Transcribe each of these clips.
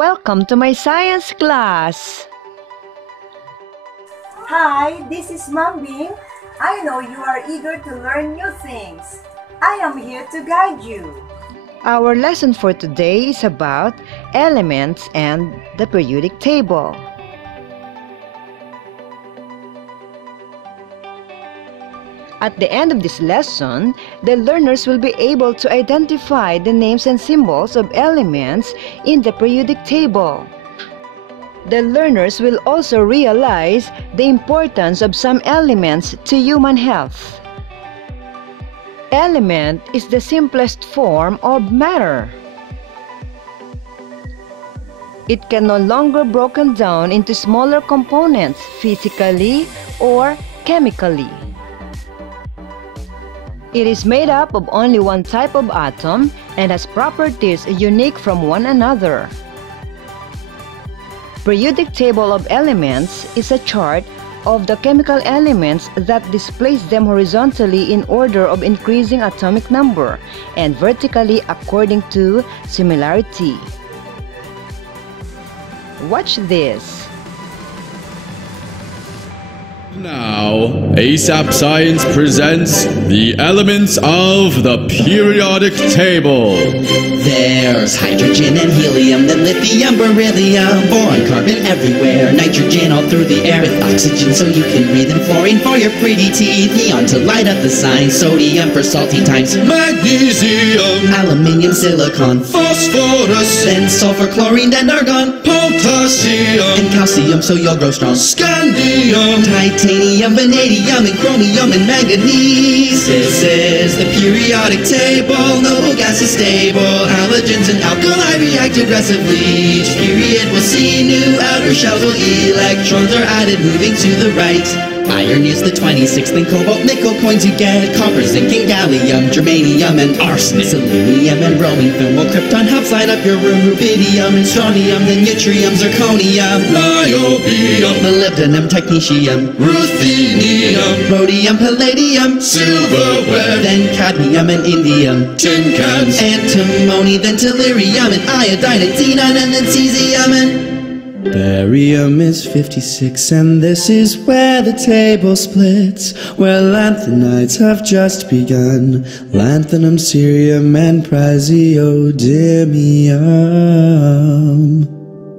welcome to my science class. Hi, this is Ma'am Bing. I know you are eager to learn new things. I am here to guide you. Our lesson for today is about elements and the periodic table. At the end of this lesson, the learners will be able to identify the names and symbols of elements in the periodic table. The learners will also realize the importance of some elements to human health. Element is the simplest form of matter. It can no longer be broken down into smaller components physically or chemically. It is made up of only one type of atom and has properties unique from one another. Periodic table of elements is a chart of the chemical elements that displays them horizontally in order of increasing atomic number and vertically according to similarity. Watch this. Now, ASAP Science presents the elements of the periodic table. There's hydrogen and helium, then lithium, beryllium, boron, carbon everywhere, nitrogen all through the air, with oxygen so you can breathe, and fluorine for your pretty teeth, neon to light up the signs, sodium for salty times, Magnesium, aluminium, silicon, phosphorus, then sulfur, chlorine, and argon, potassium, and calcium so you'll grow strong, scandium, titanium, vanadium, and chromium, and manganese. This is the periodic table, no gas is stable, halogens and alkali react aggressively. Each period will see new outer shells while electrons are added, moving to the right. Iron is the 26th, and cobalt, nickel coins you get, copper, zinc, and gallium, germanium, and arsenic, selenium, and bromine, thermal, krypton helps light up your room, rubidium, and strontium, then yttrium, zirconium, niobium, molybdenum, technetium, ruthenium, rhodium, palladium, silverware, then cadmium and indium, tin cans, antimony, then tellurium, and iodine, and xenon, and then cesium, and barium is 56, and this is where the table splits, where lanthanides have just begun, lanthanum, cerium, and praseodymium.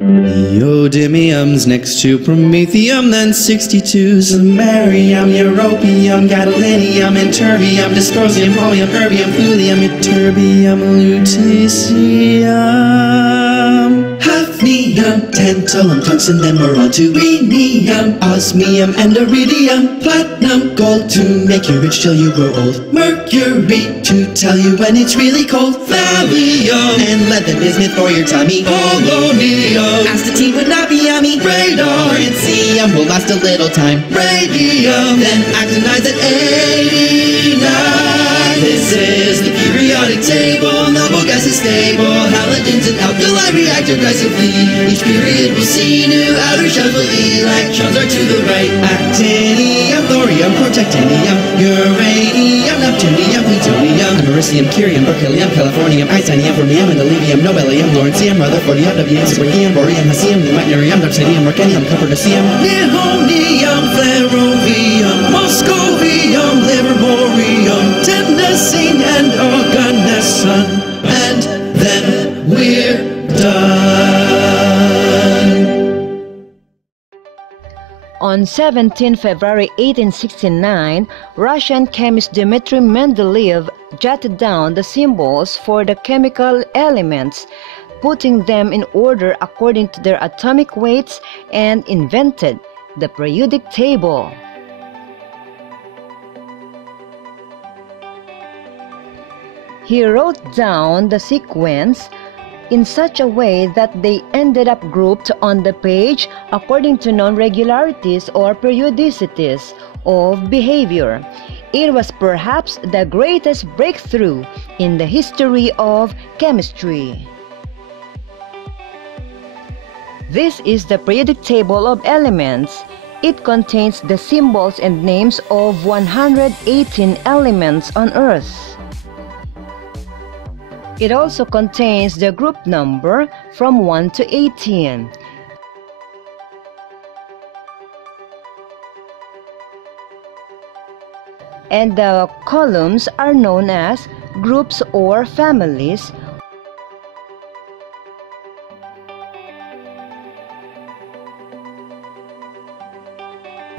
Neodymium's next to promethium, then 62, samarium, europium, gadolinium, and terbium, dysprosium, holmium, erbium, thulium, ytterbium, lutetium, hafnium, tantalum, tungsten, then we're on to rhenium, osmium, and iridium, platinum, gold to make you rich till you grow old, mercury to tell you when it's really cold, thallium, and lead, then bismuth for your tummy, polonium, astatine would not be yummy, radon, francium will last a little time, radium, then actinides at 89. This is the periodic table, noble gas is stable, halogens and alkali react aggressively. Each period will see new outer shells while electrons are to the right. Actinium, thorium, protactinium, uranium, neptunium, plutonium, americium, curium, berkelium, californium, isonium, fermium, mendelevium, nobelium, lawrencium, rutherfordium, wm, sprigium, boreum, hessium, pneumonium, dipsodium, mercenium, copernicium, nihonium, flerovium, moscovium, livermorium, tennessine, and organesson, and then we're done. On 17 February 1869, Russian chemist Dmitry Mendeleev jotted down the symbols for the chemical elements, putting them in order according to their atomic weights, and invented the periodic table. He wrote down the sequence in such a way that they ended up grouped on the page according to non-regularities or periodicities of behavior. It was perhaps the greatest breakthrough in the history of chemistry. This is the periodic table of elements. It contains the symbols and names of 118 elements on Earth. It also contains the group number from 1 to 18. And the columns are known as groups or families,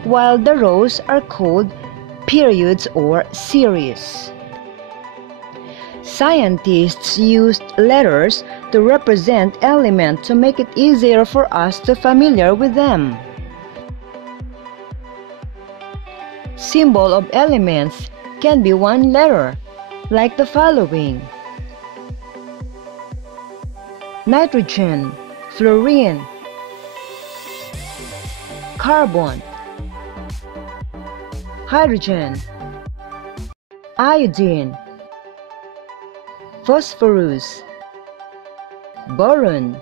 while the rows are called periods or series. Scientists used letters to represent elements to make it easier for us to familiar with them. Symbol of elements can be one letter, like the following: nitrogen, fluorine, carbon, hydrogen, iodine, phosphorus, boron,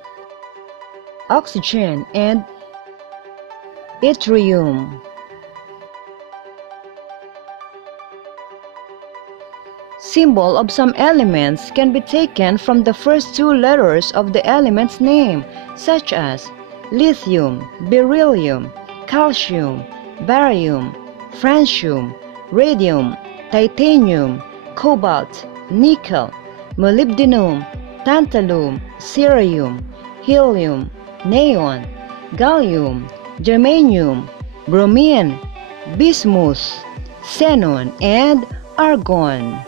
oxygen, and yttrium. Symbol of some elements can be taken from the first two letters of the element's name, such as lithium, beryllium, calcium, barium, francium, radium, titanium, cobalt, nickel, molybdenum, tantalum, cerium, helium, neon, gallium, germanium, bromine, bismuth, xenon, and argon.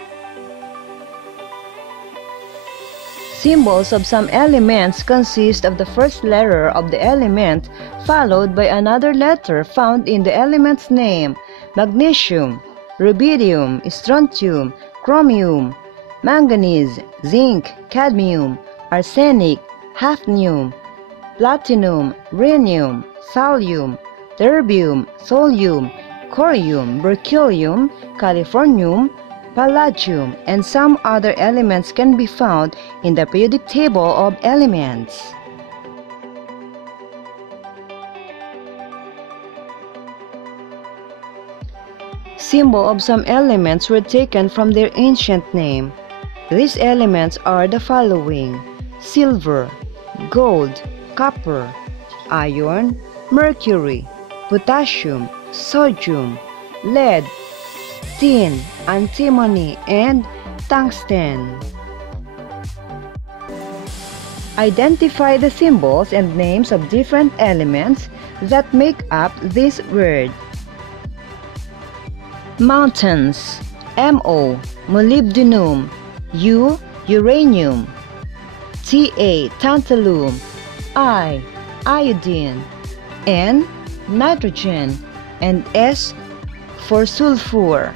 Symbols of some elements consist of the first letter of the element followed by another letter found in the element's name: magnesium, rubidium, strontium, chromium, manganese, zinc, cadmium, arsenic, hafnium, platinum, rhenium, thallium, terbium, tholium, corium, berkelium, californium, palladium, and some other elements can be found in the periodic table of elements. Symbol of some elements were taken from their ancient name. These elements are the following: silver, gold, copper, iron, mercury, potassium, sodium, lead, tin, antimony, and tungsten. Identify the symbols and names of different elements that make up this word. Mountains: Mo, molybdenum; U, uranium; Ta, tantalum; I, iodine; N, nitrogen; and S for sulfur.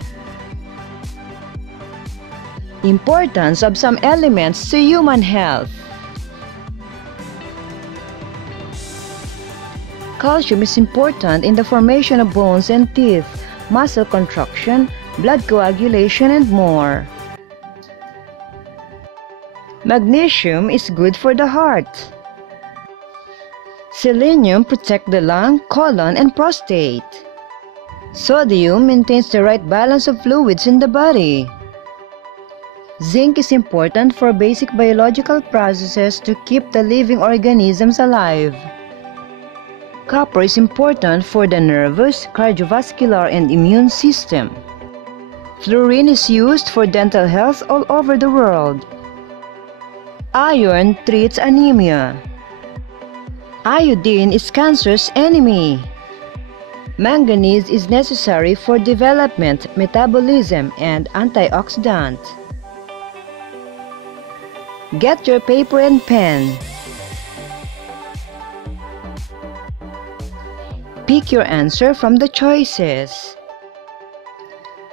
Importance of some elements to human health. Calcium is important in the formation of bones and teeth, muscle contraction, blood coagulation, and more. Magnesium is good for the heart. Selenium protects the lung, colon, and prostate. Sodium maintains the right balance of fluids in the body. Zinc is important for basic biological processes to keep the living organisms alive. Copper is important for the nervous, cardiovascular, and immune system. Fluorine is used for dental health all over the world. Iron treats anemia. Iodine is cancer's enemy. Manganese is necessary for development, metabolism, and antioxidant. Get your paper and pen. Pick your answer from the choices.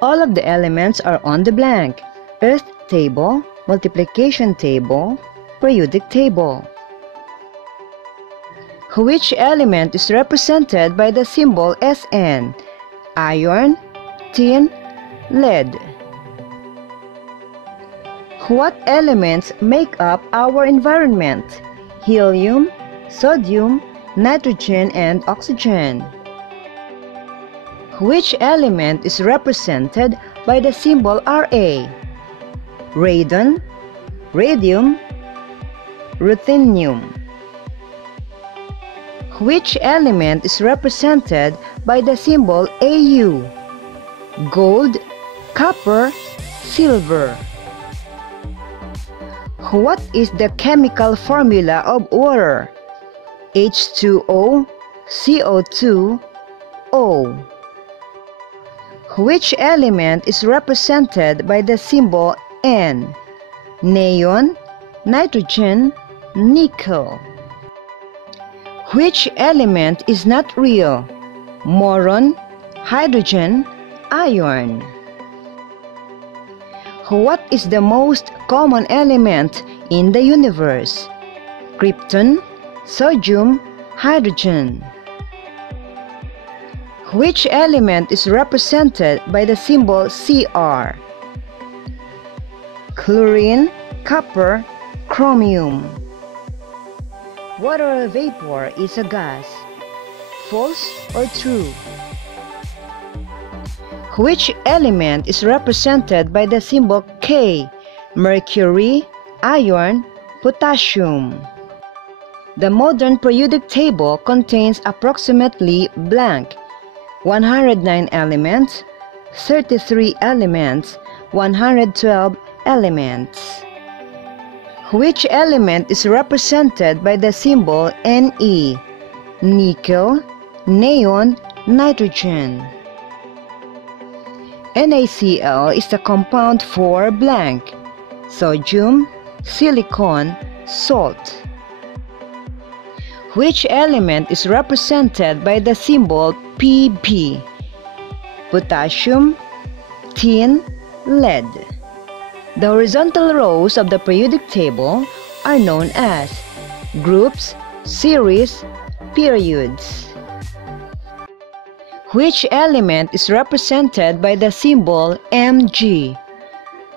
All of the elements are on the blank: Earth table, multiplication table, periodic table. Which element is represented by the symbol Sn? Iron, tin, lead. What elements make up our environment? Helium, sodium, nitrogen, and oxygen. Which element is represented by the symbol Ra? Radon, Radium, ruthenium. Which element is represented by the symbol Au? Gold, copper, silver. What is the chemical formula of water? H2O, CO2, O. Which element is represented by the symbol N? Neon, nitrogen, nickel. Which element is not real? Boron, hydrogen, iron. What is the most common element in the universe? Krypton, sodium, hydrogen. Which element is represented by the symbol Cr? Chlorine, copper, chromium. Water vapor is a gas. False or true? Which element is represented by the symbol K? Mercury, iron, potassium. The modern periodic table contains approximately blank 109 elements, 33 elements, 112 elements. Which element is represented by the symbol Ne? Nickel, neon, nitrogen. NaCl is the compound for blank, sodium, silicon, salt. Which element is represented by the symbol Pb? Potassium, tin, lead. The horizontal rows of the periodic table are known as groups, series, periods. Which element is represented by the symbol Mg?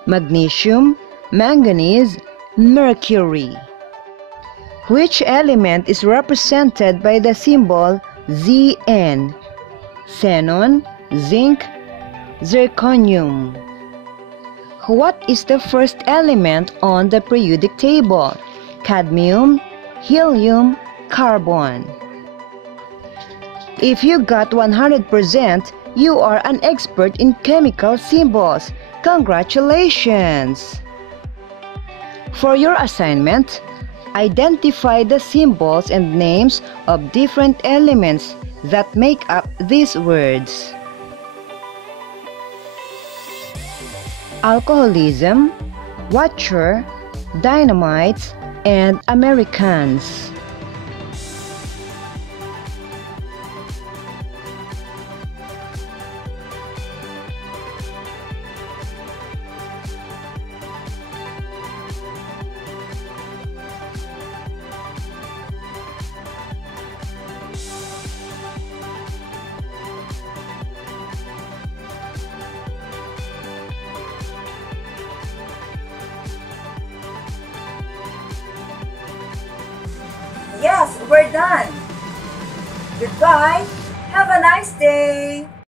Magnesium, manganese, mercury. Which element is represented by the symbol Zn? Xenon, zinc, zirconium. What is the first element on the periodic table? Cadmium, helium, carbon. If you got 100%, you are an expert in chemical symbols. Congratulations! For your assignment, identify the symbols and names of different elements that make up these words. Alcoholism, watcher, dynamite, and Americans. Yes, we're done. Goodbye. Have a nice day.